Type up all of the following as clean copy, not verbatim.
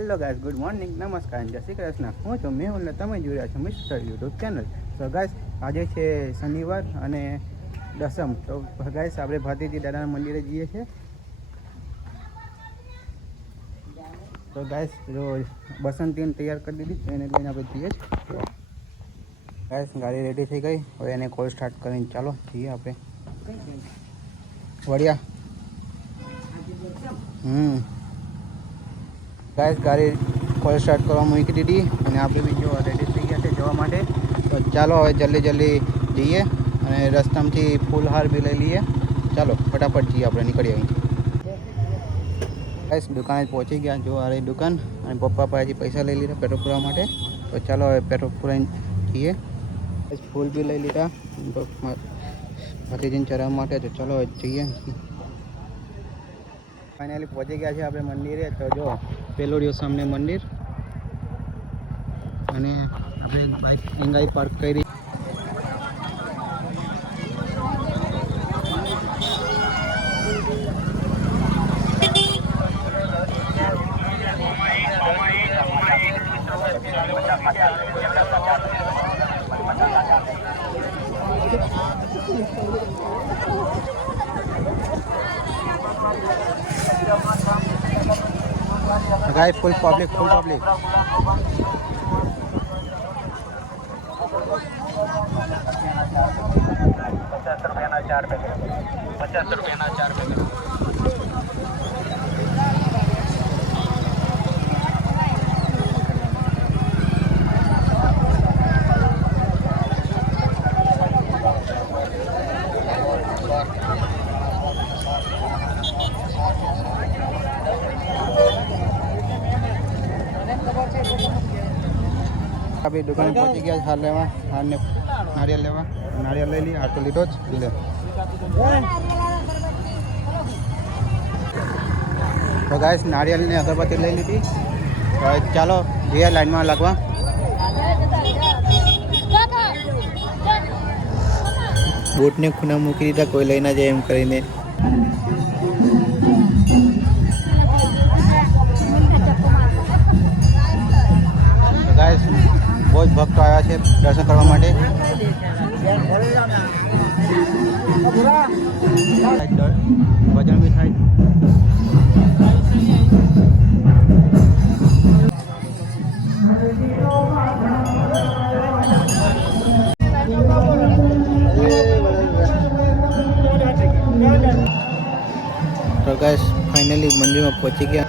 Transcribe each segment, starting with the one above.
Hello guys, good morning, નમસ્કાર, જય શ્રી કૃષ્ણ. હું છું મેહુલ ને તમે જોઈ રહ્યા છો મિસ્ટર યુટ્યુબ ચેનલ. તો ગાઈસ, આજે છે શનિવાર અને દસમ. તો ગાઈસ, આપણે ભાતીજી દાદાના મંદિરે જઈએ છીએ. તો ગાઈસ, જો બસંતીને તૈયાર કરી દીધી તો એને લઈને આપણે જઈએ છીએ. ગાઈસ, ગાડી રેડી થઈ ગઈ. હવે એને કોલ સ્ટાર્ટ કરીને ચાલો જઈએ આપણે વડિયા. ગાઈસ, ગાડી કોલ સ્ટાર્ટ કરવા મૂકી દીધી અને આપણે બી જો રેડી થઈ ગયા છે જવા માટે. તો ચાલો હવે જલ્દી જઈએ અને રસ્તામાંથી ફૂલહાર બી લઈ લઈએ. ચાલો ફટાફટ જઈએ, આપણે નીકળીએ અહીંથી. ગાઈસ, દુકાને પહોંચી ગયા. જો આ રહી દુકાન અને પપ્પા પાસેથી પૈસા લઈ લીધા પેટ્રોલ પૂરવા માટે. તો ચાલો હવે પેટ્રોલ પૂરાઈને જઈએ. ફૂલ બી લઈ લીધા ભતીજીને ચરાવવા માટે. તો ચાલો હવે જઈએ. ફાઇનલી પહોંચી ગયા છે આપણે મંદિરે. તો જો પેલો રહ્યો સામને મંદિર અને આપણે બાઇક એંગાઈ પાર્ક કરી. Guys, full public. 50 रुपयाના 4 packet. 50 रुपयाના 4 packet. अभी दुकान पहुंची गया हार लेवा, नारियल लेवा. नारियल ले ली, आटो लीधो જ લે. તો ગાઈસ, નારિયેલ ને અગરબત્તી લઈ લીધી. ચાલો જઈએ લાઈનમાં લાગવા. બૂટને ખૂણા મૂકી દીધા, કોઈ લઈ ના જાય એમ કરીને. ગાઈસ, બહુ જ ભક્તો આવ્યા છે દર્શન કરવા માટે. ભજન બી થાય. તો ગાઈસ, ફાઇનલી મંદિરમાં પહોંચી ગયા.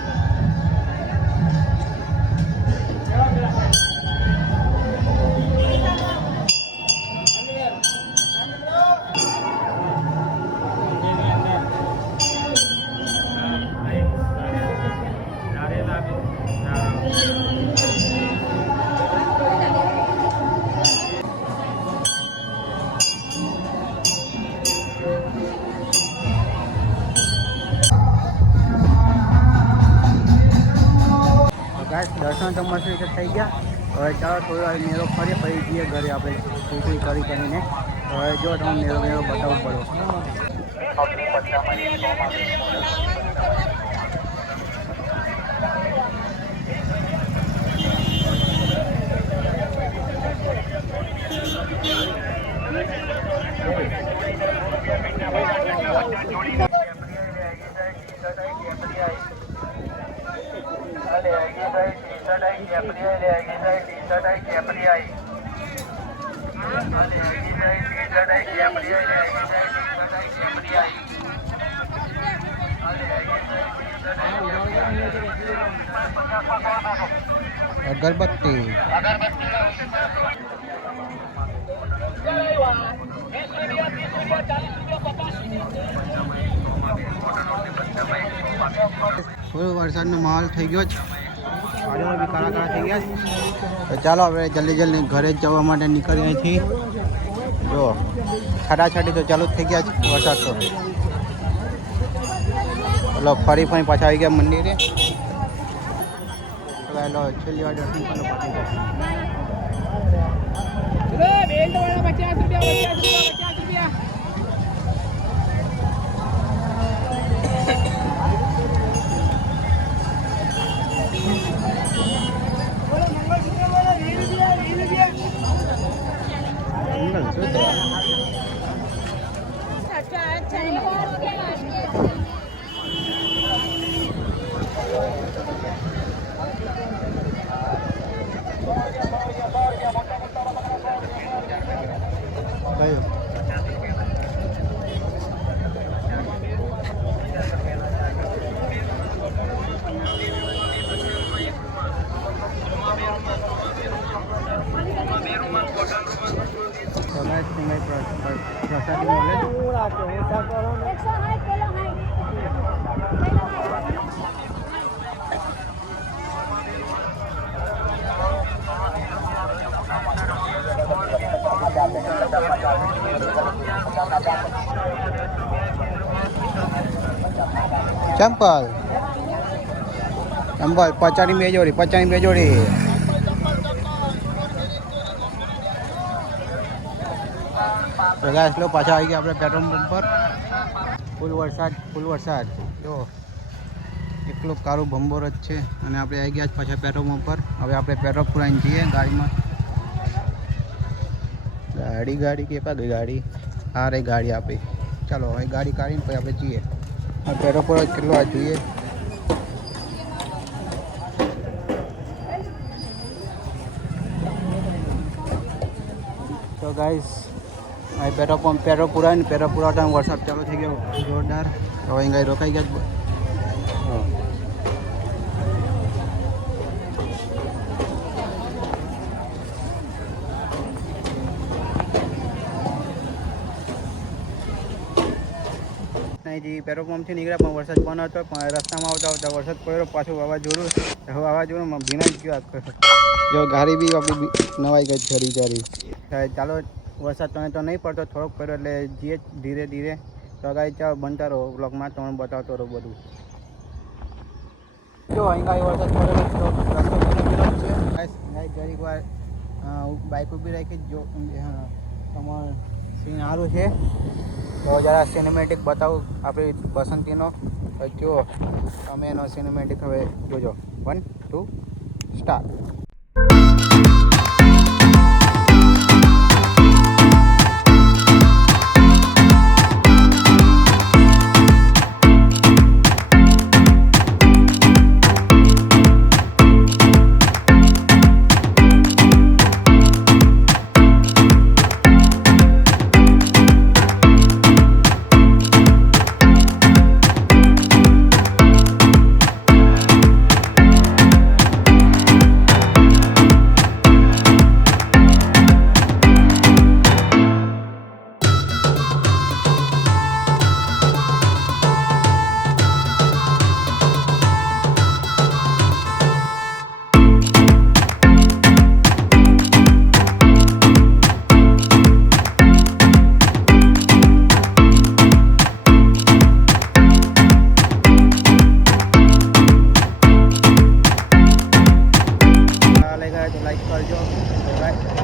દર્શન તો મસ્ત રીતે થઈ ગયા. હવે ચાલો થોડી વાર મેળો ફરીએ, ફરી જઈએ ઘરે આપણે શૂટિંગ કરીને. હવે જો તમે મેળો બતાવવો પડો. અગરબત્તી. થોડો વરસાદનો માહોલ થઈ ગયો છે. વાદળો બી કાળા થઈ ગયા છે. તો ચાલો આપણે જલ્દી ઘરે જવા માટે નીકળીએ અહીંથી. જો છાટાછાટી તો ચાલુ જ થઈ ગયા છે વરસાદ તો. એટલે ફરી પાછા આવી ગયા મંદિરે. છેલ્લી વાર દર્શન કરો. ચંપલ ચંપલ 50 ની 2 જોડી 50 ની 2 જોડી. તો ગાઈસ લો પાછા આવી ગયા આપણે પેટ્રોલ પંપ પર. ફૂલ વરસાદ જો એટલો કાળો ભંબોર જ છે અને આપણે આવી ગયા પાછા પેટ્રોલ પંપ પર. હવે આપણે પેટ્રોલ પુરાઈને જઈએ ગાડીમાં. ગાડી કે પા ગાડી આ રહી ગાડી આપી. ચાલો હવે ગાડી કાઢીને પછી આપણે જઈએ. આ પેટ્રોલ પર કેટલો આ જોઈએ. તો ગાઈસ આ પેટ્રોલ પુરાવતા વરસાદ ચાલુ થઈ ગયો જોરદાર. હવે અહીં રોકાઈ ગયા. અહીંથી પેટ્રોલ પંપથી નીકળ્યા પણ વરસાદ પણ હતો. પણ રસ્તામાં આવતા વરસાદ પડ્યો. પાછું વાવાઝોડું ભીના જ ગયો આખો. જો ગાડી બી આપણી નવાઈ ગઈ જરી. ચાલો વરસાદ તો નહીં પડતો, થોડોક પડ્યો એટલે જઈએ ધીરે ધીરે. તો ગાડી ચાલો બનતા રહો બ્લોગમાં, તમને બતાવતો રહો બધું. જો અહીં વરસાદ પડેલો રસ્તો છે. જરીક વાર બાઇક ઊભી રાખી જો તમારું સીન સારું છે. તો જરા સિનેમેટિક બતાવું આપણી બસંતીનો. જો તમે એનો સિનેમેટિક હવે જોજો. 1 2 સ્ટાર્ટ.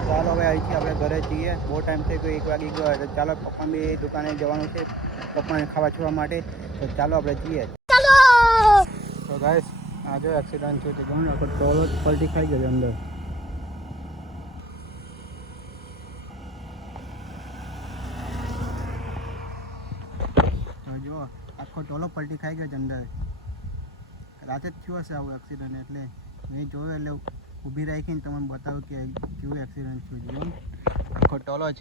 ચાલો હવે અહીંથી આપણે ઘરે જઈએ. બહુ ટાઈમ થઈ ગયો, 1 વાગી ગયો. ચાલો પપ્પા બી દુકાને જવાનું છે, પપ્પાને ખાવા છોડવા માટે. તો ચાલો આપણે જઈએ. તો ગાઈસ આ જો એક્સિડન્ટ થયો છે. ઘણો આખો ટોલો પલટી ખાઈ ગયો અંદર. તો જો આખો ટોલો પલટી ખાઈ ગયો છે અંદર. રાતે જ થયો હશે આવું એક્સિડન્ટ. એટલે મેં જોયું એટલે ઊભી રાખીને તમને બતાવું કે કેવું એક્સિડન્ટ થયું છે. આખો ટોલો જ.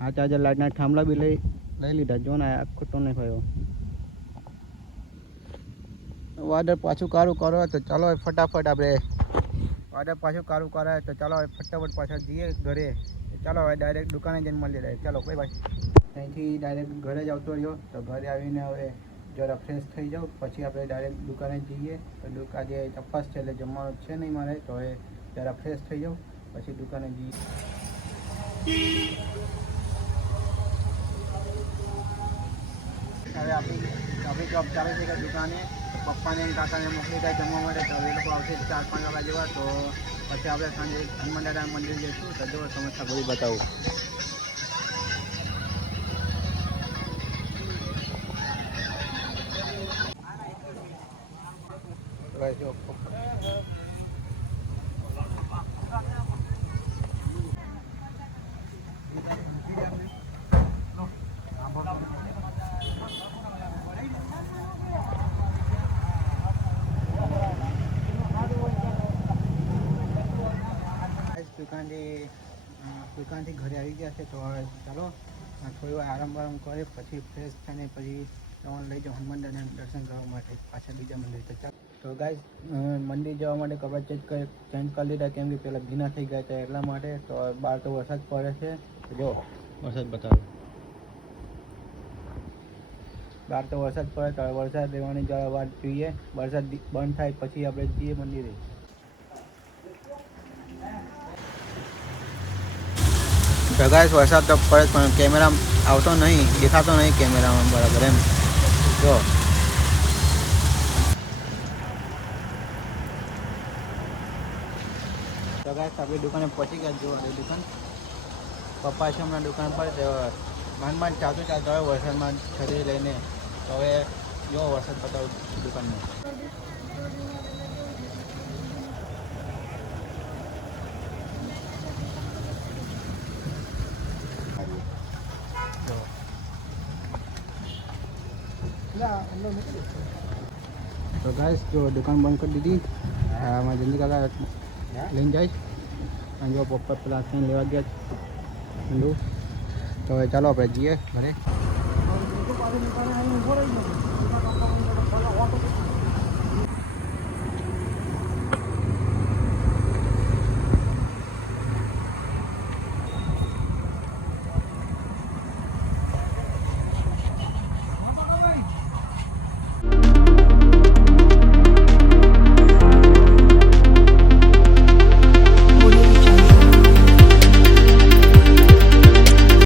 આ ચાર્જર લાઇટના થાંભલા બી લઈ લીધા. જો ને આખો ટોને થયો. વાદળ પાછું કારું કરો તો ચાલો ફટાફટ આપણે વાદળ પાછું કારું કરાય તો ચાલો ફટાફટ પાછા જઈએ ઘરે. ચાલો હવે ડાયરેક્ટ દુકાને જઈને મળી જાય. ચાલો બાય બાય. અહીંથી ડાયરેક્ટ ઘરે જ આવતો રહ્યો. તો ઘરે આવીને હવે જરા ફ્રેશ થઈ જાઉં પછી આપણે ડાયરેક્ટ દુકાને જઈએ. તો આજે તપાસ છે એટલે જમવાનું છે નહીં મારે. તો હવે જરા ફ્રેશ થઈ જાઉં પછી દુકાને જઈએ. હવે આપણી જોબ ચાલુ છે કે દુકાને પપ્પાને અને કાકાને મોકલી જાય જમવા માટે. તો એ લોકો આવશે 4-5 વાગ્યા જેવા. તો પછી આપણે સાંજે હનુમાન દાદા મંદિર જઈશું. તો જો સમસ્યા બધું બતાવું. દુકાનથી ઘરે આવી ગયા છે. તો ચાલો થોડી વાર આરામ કરે પછી ફ્રેશ થઈને પછી તમને લઈ જાઓ હનુમાન દાદાના દર્શન કરવા માટે પાછા બીજા મંદિર. તો ચાલો તો ગાઈસ મંદિર જવા માટે કપડાં ચેન્જ કરી લીધા કેમ કે પહેલાં ભીના થઈ ગયા હતા એટલા માટે. તો બહાર તો વરસાદ પડે છે. જો વરસાદ બતાવો. બહાર તો વરસાદ પડે તો વરસાદ રહેવાની જવા વાત જોઈએ. વરસાદ બંધ થાય પછી આપણે જઈએ મંદિરે. તો ગાઈસ વરસાદ તો પડે પણ કેમેરા આવતો નહીં, દેખાતો નહીં કેમેરામાં બરાબર એમ. જો ગાઈસ આપણી દુકાને પહોંચી ગયા. જો આ દુકાન પપ્પા છે હમણાં દુકાન પર. માંડ ચાલતું હવે વરસાદમાં છત્રી લઈને. તો હવે જો વરસાદ બતાવું દુકાનમાં. તો ગાઈસ જો દુકાન બંધ કરી દીધી. આમાં જલ્દી કાકા લઈને જાય. અને જો પપ્પા પેલા ત્યાં લેવા ગયા ઠંડુ. તો હવે ચાલો આપણે જઈએ ઘરે.